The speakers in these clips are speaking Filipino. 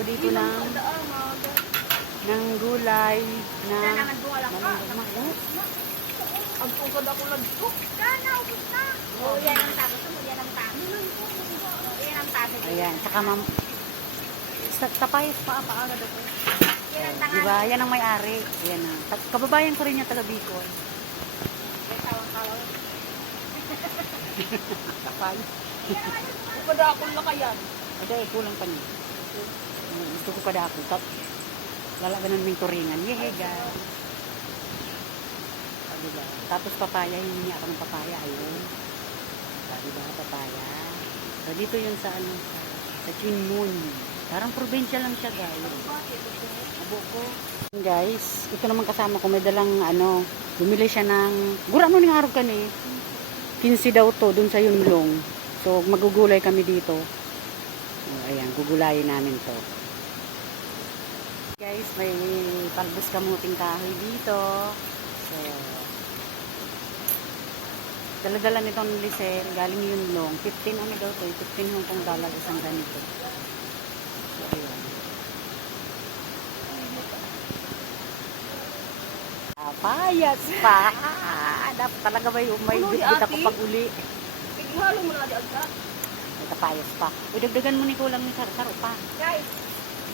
ako dito ng gulay na malunggay. Ang pugad ako lagto. Sana, ubus na. Oo, yan ang tapos mo. Yan ang tapos. Yan ang tapos. Ayan, saka tapayas pa, paagad ako. Yan ang tangan. Diba? Yan ang may-ari. Ayan na. Kababayan ko rin niya taga Bicol. Yan tawang-tawang. Tapayas. Upad ako na kaya. Ay, kulang pa niya. Gusto ko kada ako. Lalaganan mo yung turingan. Yehe, guys. Diba? Tapos papaya, hindi niya ako ng papaya. Ayun. Diba, papaya. So, dito yun sa ano, sa Chinmun. Parang probinsya lang siya, guys. Abo ko. Guys, ito naman kasama ko, may dalang ano, bumili siya ng, gura mo ng araw ka ni, 15 daw to, dun sa Yunlong. So, magugulay kami dito. So, ayan, gugulayin namin to. Guys, may talbos kamuting kahoy dito. So, dala-dala nitong Lisel, galing Yunlong. 15 ano daw to, 15 Hong Kong dollar isang ganito. So, ayan. Papayas pa. Dapat talaga may bit-bit ako pag uli. Ighalo mo na di agad. May papayas pa. Dagdagan mo ni kulang ni saro pa. Guys,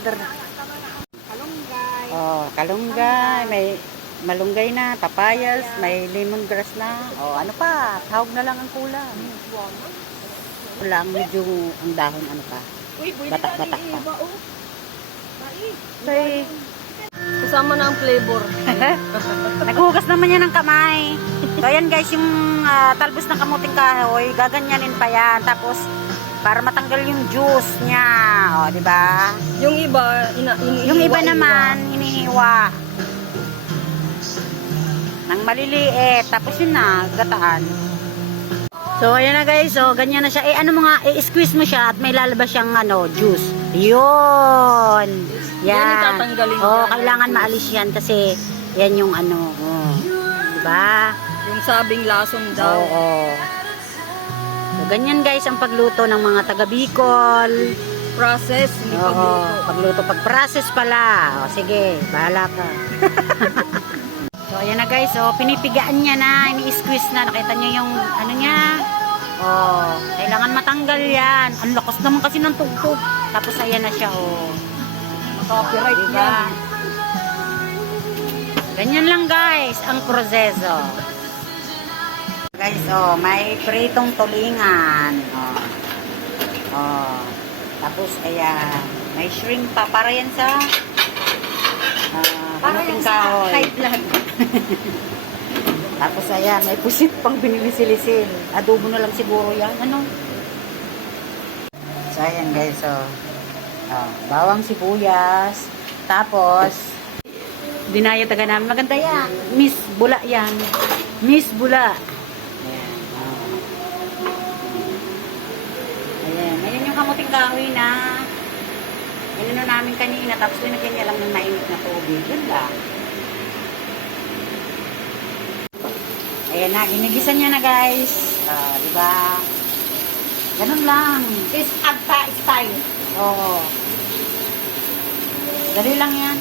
tama na. Kalunggay. Oh, kalunggay, may malunggay na, tapayas, may lemongrass na. Oh, ano pa? Tawag na lang ang kulang. Kulang medyo ang dahon ano pa. Uy, Batak-batak pa. Say, kasama na ang flavor. Naghugas naman yan ng kamay. So, ayan guys, yung talbos ng kamuting kahoy, gaganyanin pa yan. Tapos, para matanggal yung juice niya. O, di ba? Yung iba, Yung iba naman, hinihiwa. Nang maliliit. Tapos yun na, gataan. So, ayan na guys. So, ganyan na siya. Ano mo nga, i-squeeze mo siya at may lalabas siyang ano, juice. Yun. Yan. Tatanggalin Oh, yan. kailangan maalis yan kasi yan yung ano. Oh. Diba? yung sabing lason daw. Oo. So, ganyan guys ang pagluto ng mga taga Bicol. Process, hindi Oo, pagluto. pagluto, pag-process pala. O, sige, bahala ka. So, ayan na guys. So, pinipigaan niya na. Ini-squeeze na. Nakita niyo yung ano niya. Oh, kailangan matanggal yan. Ang lakas naman kasi ng tugtog. Tapos, ayan na siya. Oh. Copyright Diba? yan. Ganyan lang guys ang proseso. Guys, oh, may pritong tulingan. Oh. Oh. Tapos, ayan. May shrimp pa. Para yan sa Para kamuting yan sa kahoy. high blood. Tapos, ayan. May pusit pang binilisil-lisil. Adobo na lang siguro yan. Ano? So, ayan guys. So, oh, bawang sibuyas. Tapos, dinaya taga namin. Maganda yan. Miss Bula yan. Miss Bula. Ayan. Oh. Ayan. Ayan yung kamuting kahoy na inano namin kanina. Tapos linagyan niya lang ng mainit na tubig. Yun lang. Ayan na. Ginigisan niya na guys. Diba? Ganun lang. Is agta style. Oo. Dali lang yan.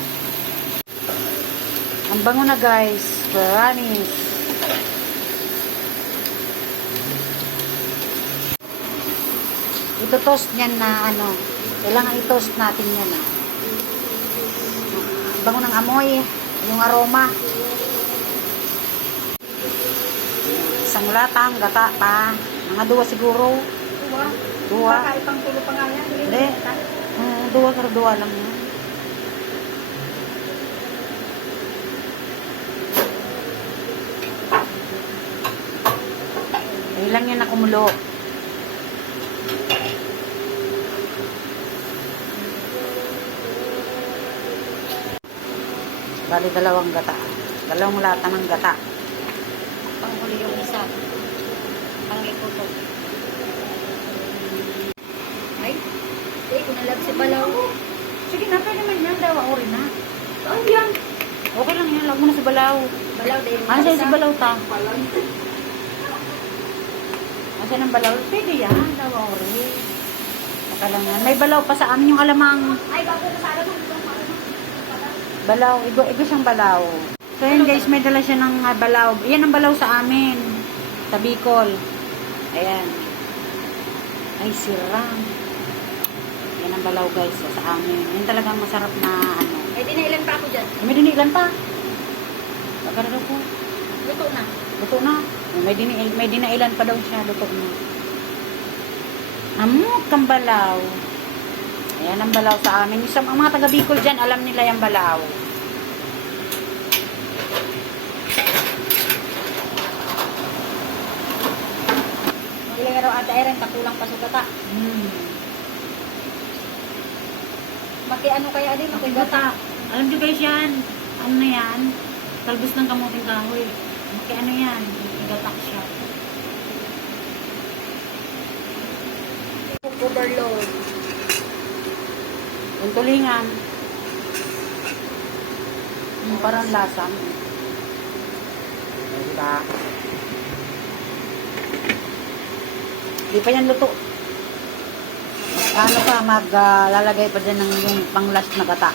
Ang bango na guys. Promise. Ito-toast niyan na ano. Kailangan i-toast natin yan. Ang bango ng amoy. Yung aroma. Isang latang gata pa. Mga duwa siguro. Diba? Duwa. Baka ipang tulo pa nga yan. Hindi. Duwa pero duwa lang yan. Ay lang yan na kumulo. Bali dalawang gata. Dalawang lata ng gata. Panghuli yung isa. Pangikuto. Ay, kung nalab si Balaw. Sige na, pwede naman yan. Dawa rin na. Saan yan? Okay lang yan. Lag mo na si Balaw. Balaw din. Ano sa'yo si Balaw ta? Ano sa'yo ng Balaw? Pwede yan. Dawa rin. Kalangan. May balaw pa sa amin yung alamang Ay, bago na sa alam mo. balaw. Igo siyang balaw. So yun guys, may dala siya ng balaw. Yan ang balaw sa amin. Sa Bicol. Ayan. Ay, sirang. Yan ang balaw guys sa amin. Yan talagang masarap na ano. Eh, dinailan pa ako dyan. May dinilan pa. Pagkararo ko. Luto na. Luto na. May dinailan pa daw siya. Luto na. Amok kang balaw. Ayan ang balaw sa amin. Ang mga taga Bicol dyan, alam nila yung balaw. Ilang araw ata Eren, kakulang pa sugata. Maki ano kaya din, maki gata. Alam nyo guys yan. Ano na yan? Talbos ng kamuting kahoy. Maki ano yan? Igatak siya. Overload. Yung tulingan. Yung parang lasang. Diba? Di pa yan luto. Ano pa, lalagay pa dyan ng yung pang-last na gata.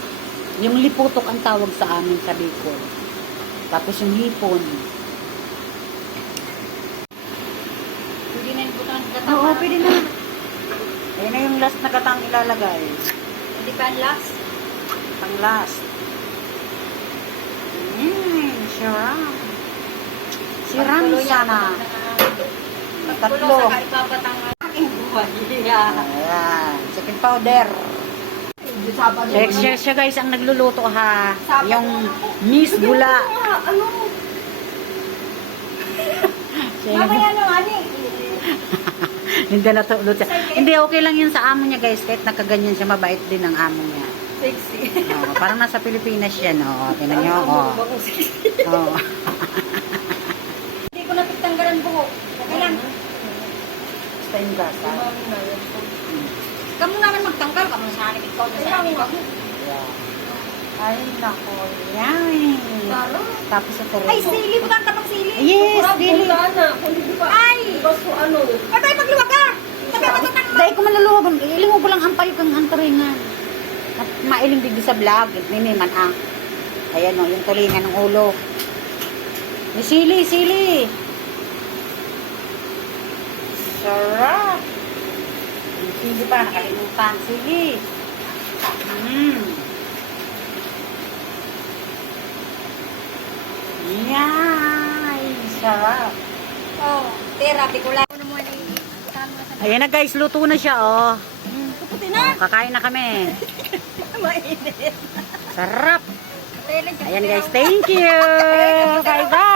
Yung liputok ang tawag sa amin sa Bicol. Tapos yung hipon. Hindi na yung butang gata. Oo, pwede na. Ayan na yung last na gatang ilalagay. Hindi pa ang last. Pang-last. Sirang. Sirang sana. Tatlo. Tatlo. Saka ipapatang aking buhay. Yeah. Ayan. Chicken powder. Share siya guys ang nagluluto ha. Yung Miss Bula. Ano? Siya yung Mamaya ano, ani? hindi na to luto. Hindi, okay lang yun sa amo niya guys. Kahit nakaganyan siya, mabait din ang amo niya. Sexy. Oh, parang nasa Pilipinas yan. Oh. Tingnan niyo. Oh. Oh. Hindi ko napagtanggalan buhok. Okay lang. Basta yung gasa. Kamu naman magtanggal. Kamu sa akin. Ikaw na sa akin. Yeah. Ay, nako. Yan. Tapos ito rin. Ay, sili. Bukan ka pang sili. Yes, sili. Ay! Baso ano? Ay, tayo magluwag ka! Sabi mo ito Dahil ko maluluwagan. Ilingo ko lang ang payo kang antaringan. At mailing digdi sa vlog. Nini man ah. Ayan o, yung tulingan ng ulo. May sili, sili. Sarap. Yung sili pa, nakalimutan. Sili. Yay! Sarap. Oh, tera, bikulan. Ano mo na Ayan na guys, luto na siya oh. Puputi na! Kakain na kami. Mainit. Sarap. Ayan Ayan guys, thank you. Bye bye.